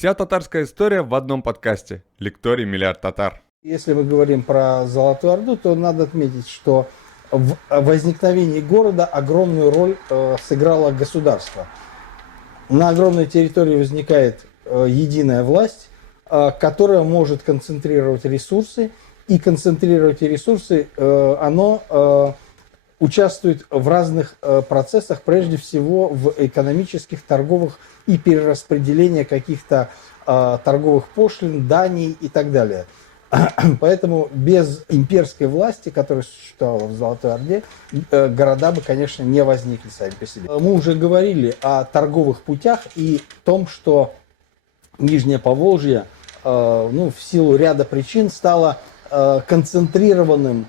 Вся татарская история в одном подкасте. Лекторий «Миллиард татар». Если мы говорим про Золотую Орду, то надо отметить, что в возникновении города огромную роль сыграло государство. На огромной территории возникает единая власть, которая может концентрировать ресурсы, и концентрировать ресурсы оно участвует в разных процессах, прежде всего в экономических, торговых и перераспределении каких-то торговых пошлин, даний и так далее. Поэтому без имперской власти, которая существовала в Золотой Орде, города бы, конечно, не возникли сами по себе. Мы уже говорили о торговых путях и том, что Нижнее Поволжье, в силу ряда причин стало концентрированным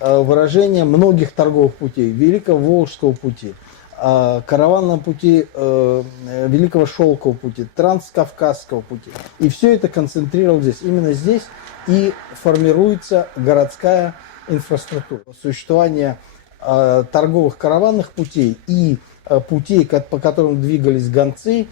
выражением многих торговых путей. Великого Волжского пути, караванного пути, Великого Шелкового пути, Транскавказского пути. И все это концентрировалось здесь. Именно здесь и формируется городская инфраструктура. Существование торговых караванных путей и путей, по которым двигались гонцы,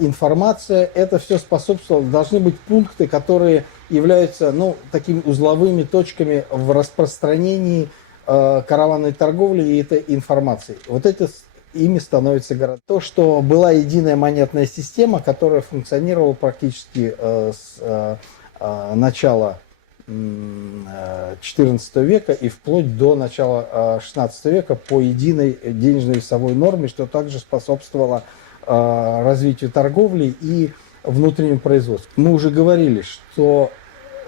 информация, это все способствовало. Должны быть пункты, которые являются такими узловыми точками в распространении караванной торговли и этой информации. Вот это ими становится город. То, что была единая монетная система, которая функционировала практически с начала XIV века и вплоть до начала XVI века по единой денежно-весовой норме, что также способствовало развитию торговли и внутреннему производству. Мы уже говорили, что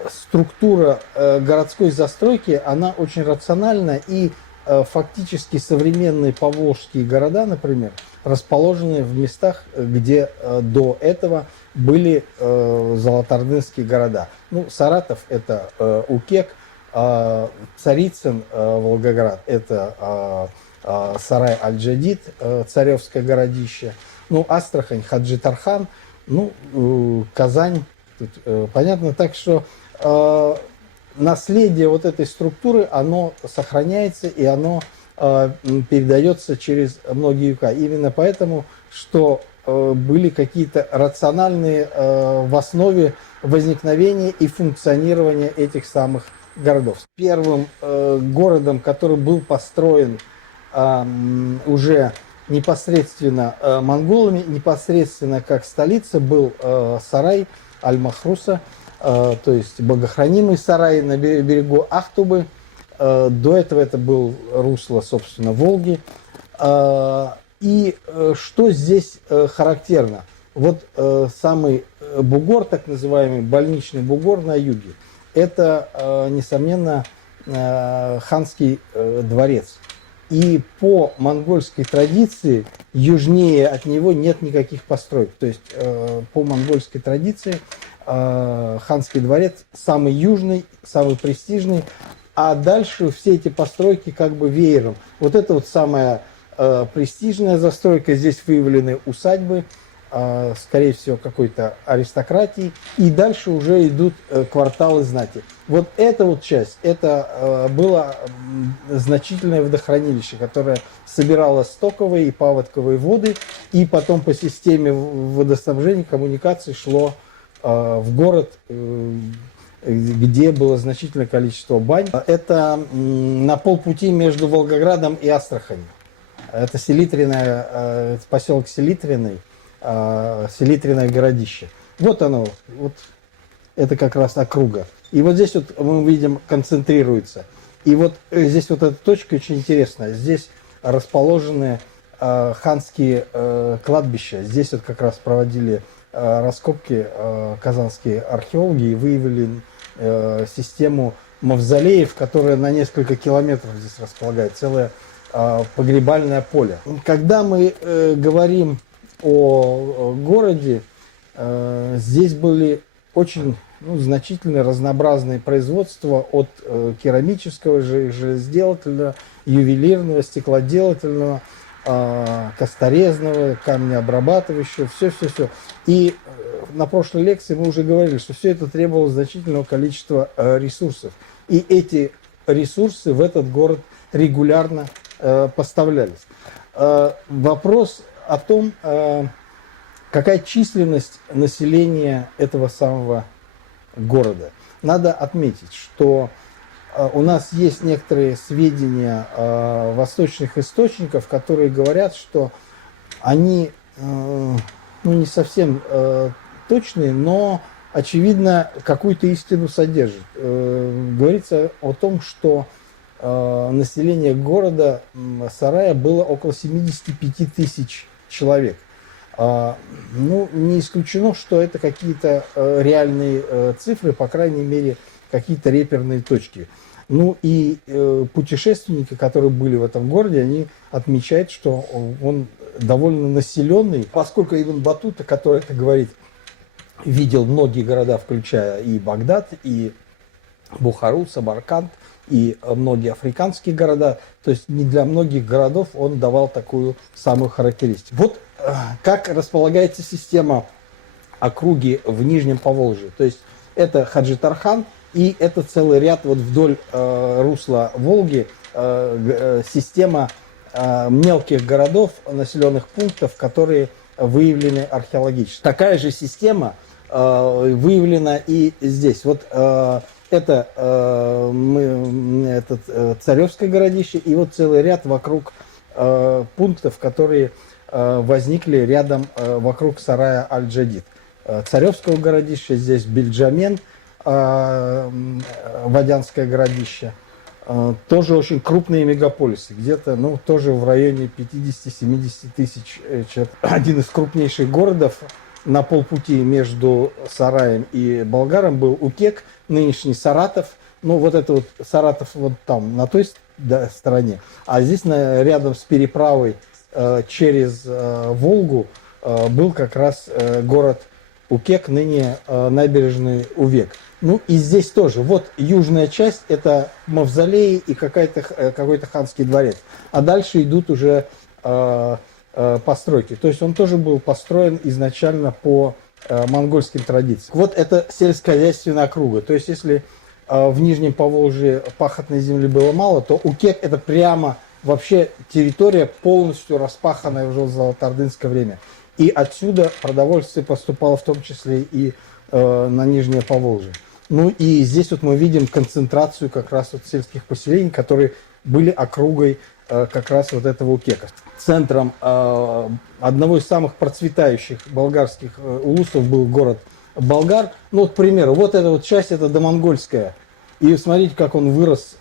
структура городской застройки, она очень рациональна, и фактически современные поволжские города, например, расположены в местах, где до этого были золотоордынские города. Саратов – это Укек, Царицын, Волгоград – это Сарай-Аль-Джадид, царевское городище, Астрахань, Хаджи-Тархан, Казань. Тут, понятно, так что наследие вот этой структуры, оно сохраняется и оно передается через многие века. Именно поэтому, что были какие-то рациональные в основе возникновения и функционирования этих самых городов. Первым городом, который был построен уже непосредственно монголами, непосредственно как столица, был Сарай Аль-Махруса, то есть богохранимый сарай на берегу Ахтубы. До этого это был русло, собственно, Волги. И что здесь характерно? Вот самый бугор, так называемый больничный бугор на юге, это, несомненно, ханский дворец. И по монгольской традиции южнее от него нет никаких построек. То есть по монгольской традиции ханский дворец самый южный, самый престижный, а дальше все эти постройки как бы веером. Вот это вот самая престижная застройка. Здесь выявлены усадьбы, скорее всего, какой-то аристократии, и дальше уже идут кварталы знати. Вот эта вот часть, это было значительное водохранилище, которое собирало стоковые и паводковые воды, и потом по системе водоснабжения, коммуникаций шло в город, где было значительное количество бань. Это на полпути между Волгоградом и Астраханью. Это Селитриное, поселок Селитриный, Селитриное городище. Вот оно, вот это как раз округа. И вот здесь вот мы видим, концентрируется. И вот здесь вот эта точка очень интересная. Здесь расположены ханские кладбища. Здесь вот как раз проводили раскопки казанские археологи и выявили систему мавзолеев, которая на несколько километров здесь располагает, целое погребальное поле. Когда мы говорим о городе, здесь были очень значительные разнообразные производства от керамического, железоделательного, ювелирного, стеклоделательного, косторезного, камнеобрабатывающего, все. И на прошлой лекции мы уже говорили, что все это требовало значительного количества ресурсов. И эти ресурсы в этот город регулярно поставлялись. Вопрос о том, какая численность населения этого самого города. Надо отметить, что у нас есть некоторые сведения восточных источников, которые говорят, что они не совсем точные, но, очевидно, какую-то истину содержат. Говорится о том, что население города Сарая было около 75 тысяч человек. Не исключено, что это какие-то реальные цифры, по крайней мере, какие-то реперные точки. Путешественники, которые были в этом городе, они отмечают, что он довольно населенный, поскольку Ибн Батута, который это говорит, видел многие города, включая и Багдад, и Бухару, Самарканд, и многие африканские города. То есть не для многих городов он давал такую самую характеристику. Вот как располагается система округи в Нижнем Поволжье. То есть это Хаджи-Тархан, и это целый ряд вот вдоль русла Волги система мелких городов, населенных пунктов, которые выявлены археологически. Такая же система выявлена и здесь. Вот это Царевское городище, и вот целый ряд вокруг пунктов, которые возникли рядом вокруг сарая Аль-Джадид. Царевского городища, здесь Бельджамен, Водянское городище. Тоже очень крупные мегаполисы, где-то, тоже в районе 50-70 тысяч человек. Один из крупнейших городов на полпути между Сараем и Болгаром был Укек, нынешний Саратов. Вот это вот Саратов вот там, на той стороне. А здесь рядом с переправой через Волгу был как раз город Укек, ныне набережный Увек. И здесь тоже. Вот южная часть – это мавзолей и какой-то ханский дворец. А дальше идут уже постройки. То есть он тоже был построен изначально по монгольским традициям. Вот это сельскохозяйственная округа. То есть если в Нижнем Поволжье пахотной земли было мало, то Укек – это прямо вообще территория, полностью распаханная уже в золотоордынское время. И отсюда продовольствие поступало в том числе и на Нижнее Поволжье. И здесь вот мы видим концентрацию как раз вот сельских поселений, которые были округой как раз вот этого Укека. Центром одного из самых процветающих болгарских улусов был город Болгар. К примеру, вот эта вот часть, это домонгольская. И смотрите, как он вырос.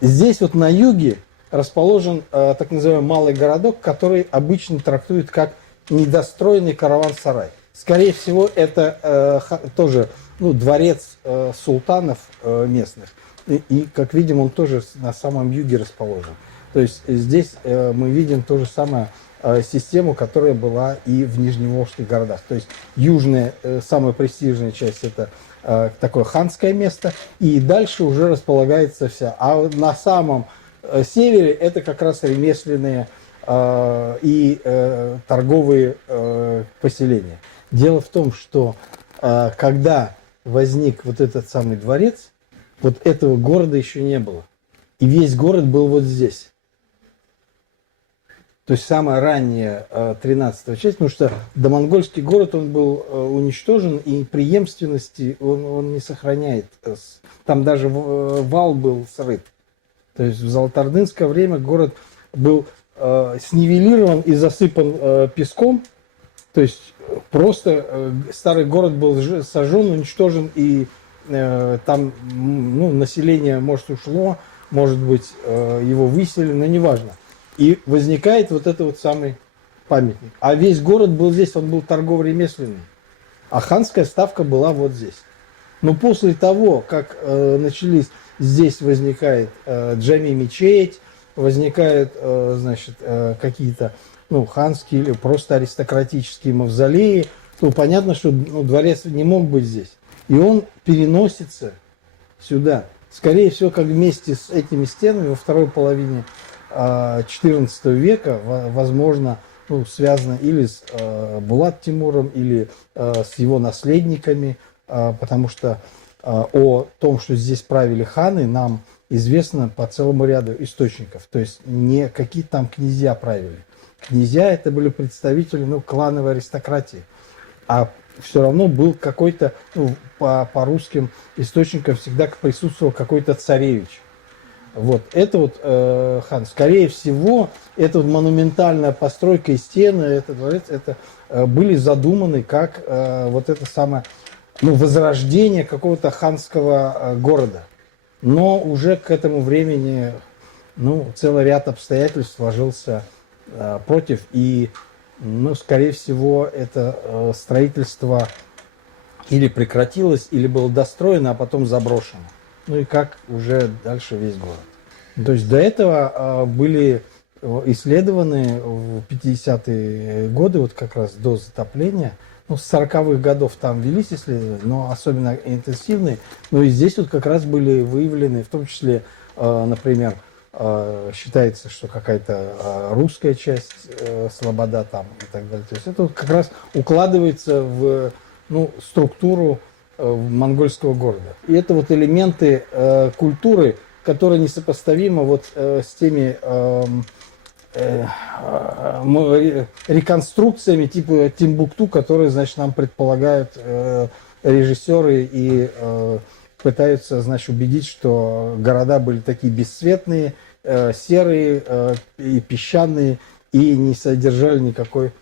Здесь вот на юге расположен так называемый малый городок, который обычно трактуют как недостроенный караван-сарай. Скорее всего, это тоже дворец султанов местных. И, как видим, он тоже на самом юге расположен. То есть здесь мы видим ту же самую систему, которая была и в нижневолжских городах. То есть южная, самая престижная часть – это такое ханское место, и дальше уже располагается вся. А на самом севере это как раз ремесленные и торговые поселения. Дело в том, что когда возник вот этот самый дворец, вот этого города еще не было. И весь город был вот здесь. То есть самая ранняя 13-я часть, потому что домонгольский город, он был уничтожен, и преемственности он не сохраняет. Там даже вал был срыт. То есть в золотоордынское время город был снивелирован и засыпан песком. То есть просто старый город был сожжен, уничтожен, и там население, может, ушло, может быть, его выселили, но неважно. И возникает вот этот вот самый памятник. А весь город был здесь, он был торгово-ремесленный. А ханская ставка была вот здесь. Но после того, как начались, здесь возникает джами-мечеть, возникают, какие-то ханские или просто аристократические мавзолеи, то понятно, что дворец не мог быть здесь. И он переносится сюда. Скорее всего, как вместе с этими стенами во второй половине XIV века, возможно, связано или с Булат Тимуром, или с его наследниками, потому что о том, что здесь правили ханы, нам известно по целому ряду источников. То есть не какие там князья правили. Князья это были представители, ну, клановой аристократии. А все равно был какой-то, ну, по русским источникам всегда присутствовал какой-то царевич. Вот, это вот хан. Скорее всего, эта вот монументальная постройка и стены, этот дворец, это были задуманы как вот это самое, ну, возрождение какого-то ханского города. Но уже к этому времени, ну, целый ряд обстоятельств сложился против, и, ну, скорее всего, это строительство или прекратилось, или было достроено, а потом заброшено. Ну и как уже дальше весь город. То есть до этого были исследованы в 50-е годы, вот как раз до затопления, ну, с 40-х годов там велись исследования, но особенно интенсивные. Но и здесь вот как раз были выявлены, в том числе, например, считается, что какая-то русская часть, Слобода там и так далее. То есть это вот как раз укладывается в, ну, структуру монгольского города. И это вот элементы культуры, которые несопоставимы вот с теми реконструкциями типа Тимбукту, которые, значит, нам предполагают режиссеры и пытаются, значит, убедить, что города были такие бесцветные, серые и песчаные, и не содержали никакой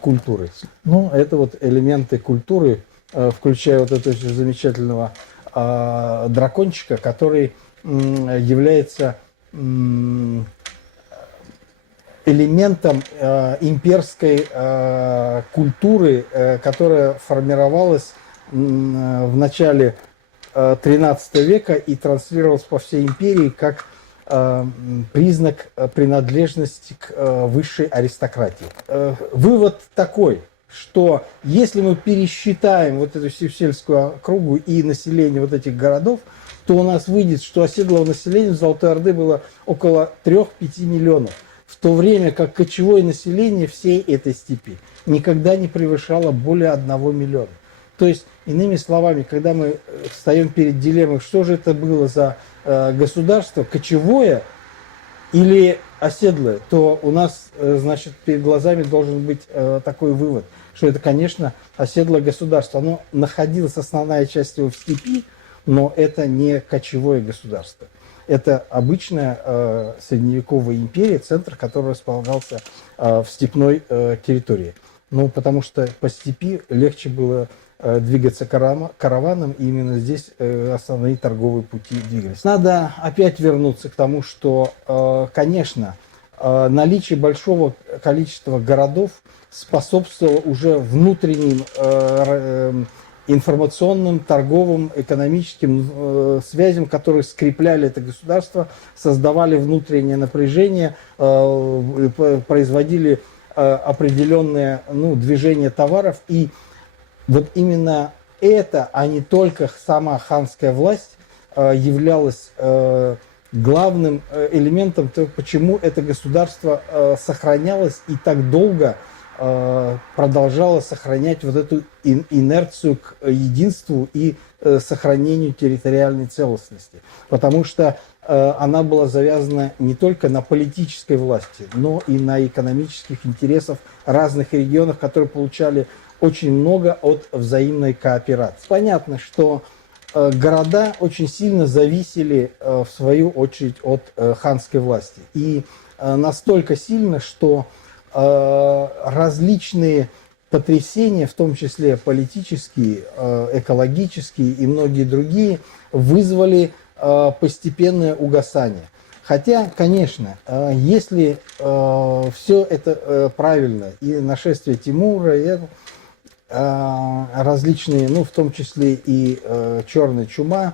культуры. Ну, это вот элементы культуры, включая вот этого замечательного дракончика, который является элементом имперской культуры, которая формировалась в начале XIII века и транслировалась по всей империи как признак принадлежности к высшей аристократии. Вывод такой, что если мы пересчитаем вот эту всю сельскую округу и население вот этих городов, то у нас выйдет, что оседлого населения в Золотой Орды было около 3-5 миллионов. В то время как кочевое население всей этой степи никогда не превышало более 1 миллиона. То есть, иными словами, когда мы встаем перед дилеммой, что же это было за государство, кочевое или оседлое, то у нас, значит, перед глазами должен быть такой вывод, что это, конечно, оседлое государство. Оно находилось, основная часть его в степи, но это не кочевое государство. Это обычная средневековая империя, центр которой располагался в степной территории. Ну, потому что по степи легче было двигаться караваном, и именно здесь основные торговые пути двигались. Надо опять вернуться к тому, что, конечно, наличие большого количества городов способствовало уже внутренним информационным, торговым, экономическим связям, которые скрепляли это государство, создавали внутреннее напряжение, производили определенное, ну, движение товаров. И вот именно это, а не только сама ханская власть, являлась главным элементом того, почему это государство сохранялось и так долго продолжала сохранять вот эту инерцию к единству и сохранению территориальной целостности. Потому что она была завязана не только на политической власти, но и на экономических интересах разных регионов, которые получали очень много от взаимной кооперации. Понятно, что города очень сильно зависели, в свою очередь, от ханской власти. И настолько сильно, что различные потрясения, в том числе политические, экологические и многие другие, вызвали постепенное угасание. Хотя, конечно, если все это правильно, и нашествие Тимура, и различные, ну, в том числе и черная чума,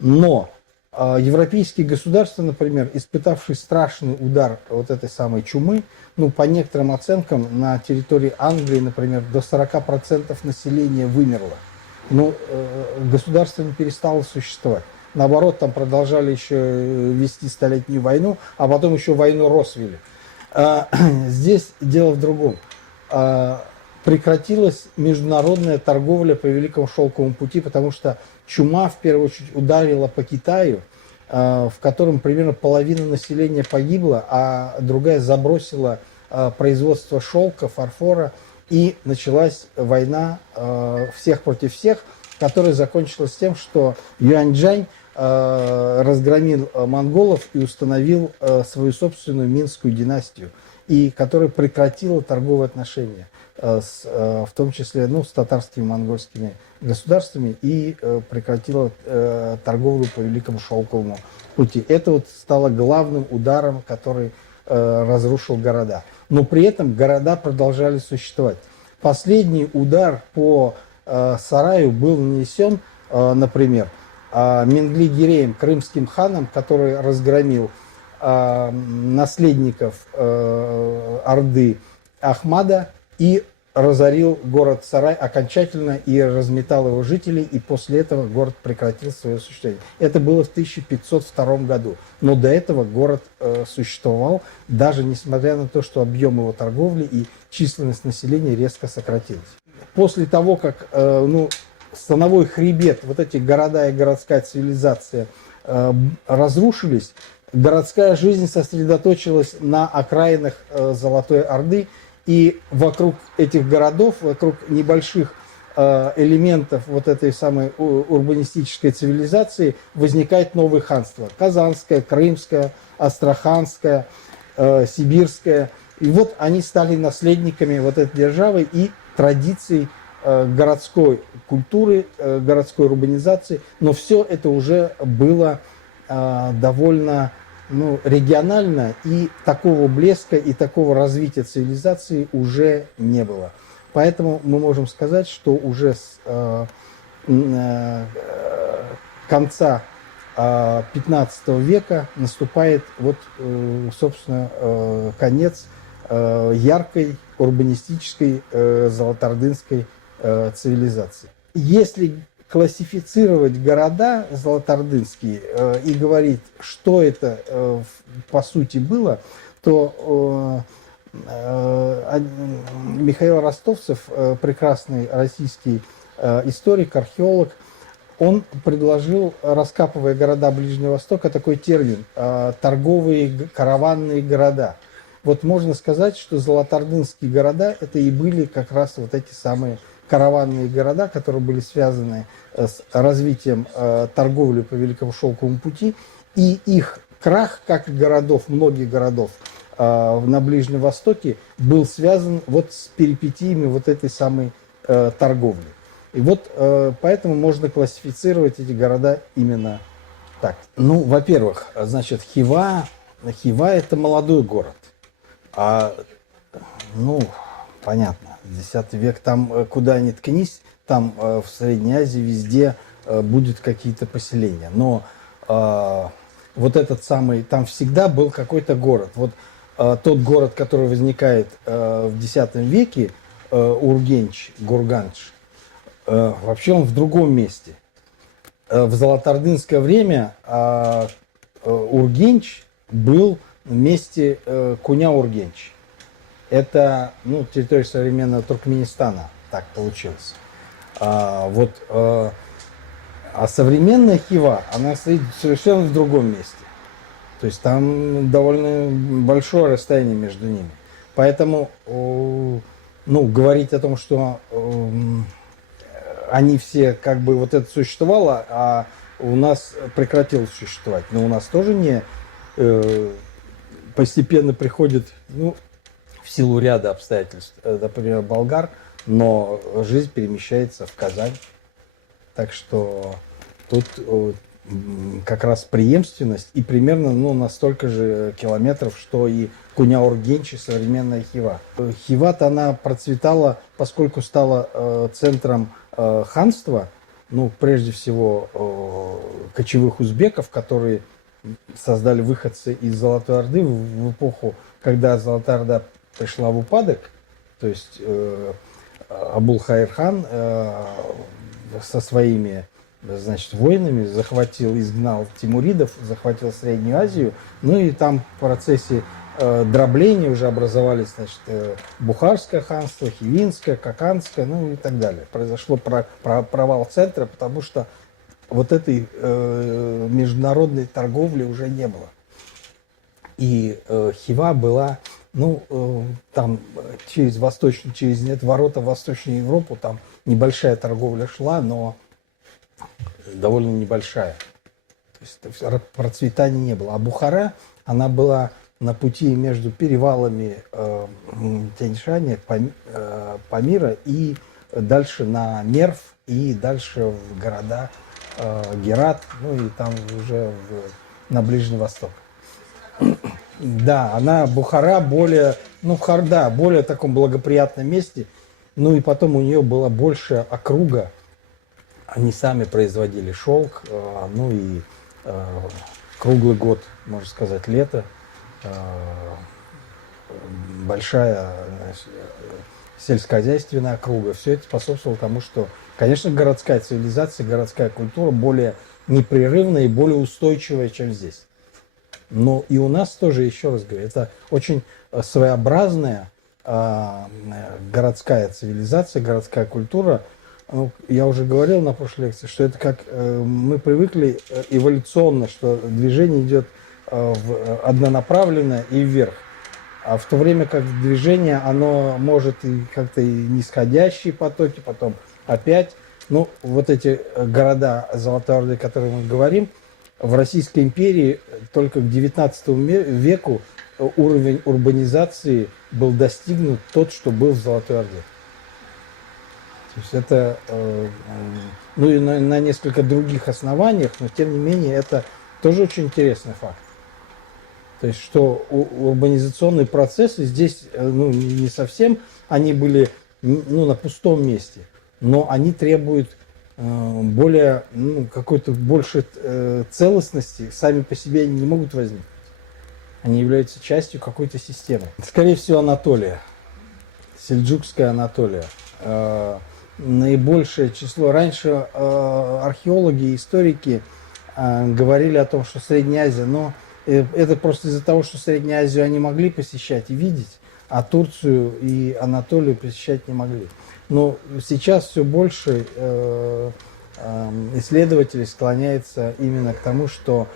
но европейские государства, например, испытавшие страшный удар вот этой самой чумы, ну, по некоторым оценкам, на территории Англии, например, до 40% населения вымерло. Ну, государство не перестало существовать. Наоборот, там продолжали еще вести столетнюю войну, а потом еще войну Росвелли. Здесь дело в другом. Прекратилась международная торговля по Великому Шелковому пути, потому что чума, в первую очередь, ударила по Китаю, в котором примерно половина населения погибла, а другая забросила производство шелка, фарфора, и началась война всех против всех, которая закончилась тем, что Юаньчжань разгромил монголов и установил свою собственную Минскую династию, и которая прекратила торговые отношения, в том числе с татарскими и монгольскими государствами, и прекратила торговлю по Великому Шелковому пути. Это вот стало главным ударом, который разрушил города. Но при этом города продолжали существовать. Последний удар по Сараю был нанесен, например, Менгли-Гиреем, крымским ханом, который разгромил наследников Орды Ахмада и разорил город Сарай окончательно и разметал его жителей, и после этого город прекратил свое существование. Это было в 1502 году, но до этого город существовал, даже несмотря на то, что объем его торговли и численность населения резко сократилась. После того, как становой хребет, вот эти города и городская цивилизация разрушились, городская жизнь сосредоточилась на окраинах Золотой Орды, и вокруг этих городов, вокруг небольших элементов вот этой самой урбанистической цивилизации возникает новое ханство. Казанское, Крымское, Астраханское, Сибирское. И вот они стали наследниками вот этой державы и традиций городской культуры, городской урбанизации, но все это уже было довольно регионально, и такого блеска и такого развития цивилизации уже не было. Поэтому мы можем сказать, что уже с конца 15 века наступает собственно, конец яркой урбанистической золотоордынской цивилизации. Если классифицировать города золотоордынские и говорить, что это по сути было, то Михаил Ростовцев, прекрасный российский историк, археолог, он предложил, раскапывая города Ближнего Востока, такой термин – торговые караванные города. Вот можно сказать, что золотоордынские города – это и были как раз вот эти самые караванные города, которые были связаны с развитием торговли по Великому Шелковому пути, и их крах, как и городов, многих городов на Ближнем Востоке, был связан вот с перипетиями вот этой самой торговли. И вот поэтому можно классифицировать эти города именно так. Во-первых, значит, Хива это молодой город. Понятно, X век, там куда ни ткнись, там в Средней Азии везде будут какие-то поселения. Но вот этот самый, там всегда был какой-то город. Вот тот город, который возникает в X веке, Ургенч, Гурганч, вообще он в другом месте. В золотоордынское время Ургенч был в месте Куня-Ургенч. Это территория современного Туркменистана, так получилось. А современная Хива, она стоит совершенно в другом месте. То есть там довольно большое расстояние между ними. Поэтому говорить о том, что они все вот это существовало, а у нас прекратилось существовать. Но у нас тоже не постепенно приходит, в силу ряда обстоятельств, например, болгар, но жизнь перемещается в Казань. Так что тут как раз преемственность и примерно на столько же километров, что и Куня-Ургенч, современная Хива. Хива-то она процветала, поскольку стала центром ханства, прежде всего кочевых узбеков, которые создали выходцы из Золотой Орды в эпоху, когда Золотая Орда пришла в упадок, то есть Абул-Хайр-хан со своими, воинами изгнал тимуридов, захватил Среднюю Азию, и там в процессе дробления уже образовались, Бухарское ханство, Хивинское, Каканское, и так далее. Произошло провал центра, потому что вот этой международной торговли уже не было. И Хива была Ну, там через нет ворота в Восточную Европу, там небольшая торговля шла, но довольно небольшая. То есть процветания не было. А Бухара, она была на пути между перевалами Тянь-Шаня, Памира и дальше на Мерв, и дальше в города Герат, ну и там уже на Ближний Восток. Да, она Бухара более, ну, в Харда, более таком благоприятном месте. Ну и потом у нее была больше округа. Они сами производили шелк, ну и круглый год, можно сказать, лето. Большая сельскохозяйственная округа. Все это способствовало тому, что, конечно, городская цивилизация, городская культура более непрерывная и более устойчивая, чем здесь. Но и у нас тоже, еще раз говорю, это очень своеобразная городская цивилизация, городская культура. Ну, я уже говорил на прошлой лекции, что это как мы привыкли эволюционно, что движение идет однонаправленно и вверх. А в то время как движение, оно может и как-то и нисходящие потоки, потом опять. Ну, вот эти города Золотой Орды, о которых мы говорим, в Российской империи только к XIX веку уровень урбанизации был достигнут тот, что был в Золотой Орде. То есть это, ну и на несколько других основаниях, но тем не менее это тоже очень интересный факт. То есть что урбанизационные процессы здесь, ну, не совсем, они были, ну, на пустом месте, но они требуют более, ну, какой-то больше целостности, сами по себе они не могут возникнуть. Они являются частью какой-то системы. Скорее всего, Анатолия, сельджукская Анатолия. Наибольшее число. Раньше археологи и историки говорили о том, что Средняя Азия, но это просто из-за того, что Среднюю Азию они могли посещать и видеть, а Турцию и Анатолию посещать не могли. Но сейчас все больше исследователей склоняется именно к тому, что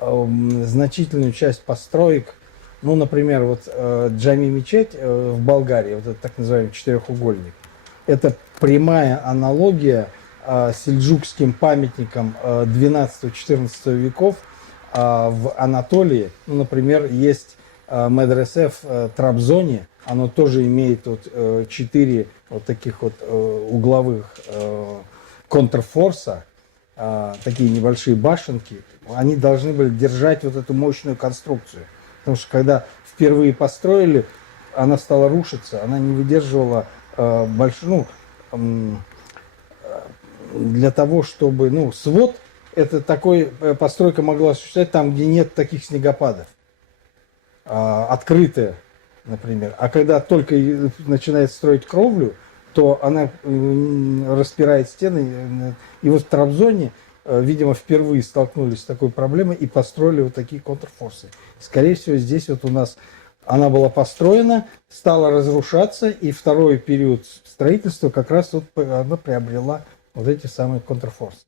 значительную часть построек, ну, например, вот Джами мечеть в Болгарии, вот этот так называемый четырехугольник, это прямая аналогия сельджукским памятникам 12-14 веков в Анатолии. Ну, например, есть медресе в Трабзоне, оно тоже имеет вот 4 вот таких вот угловых контрфорса, такие небольшие башенки. Они должны были держать вот эту мощную конструкцию. Потому что когда впервые построили, она стала рушиться, она не выдерживала большую, ну, для того, чтобы, ну, свод, это такой постройка могла осуществлять там, где нет таких снегопадов, открытая, например. А когда только начинает строить кровлю, то она распирает стены. И вот в Трабзоне, видимо, впервые столкнулись с такой проблемой и построили вот такие контрфорсы. Скорее всего, здесь вот у нас она была построена, стала разрушаться, и второй период строительства как раз вот она приобрела вот эти самые контрфорсы.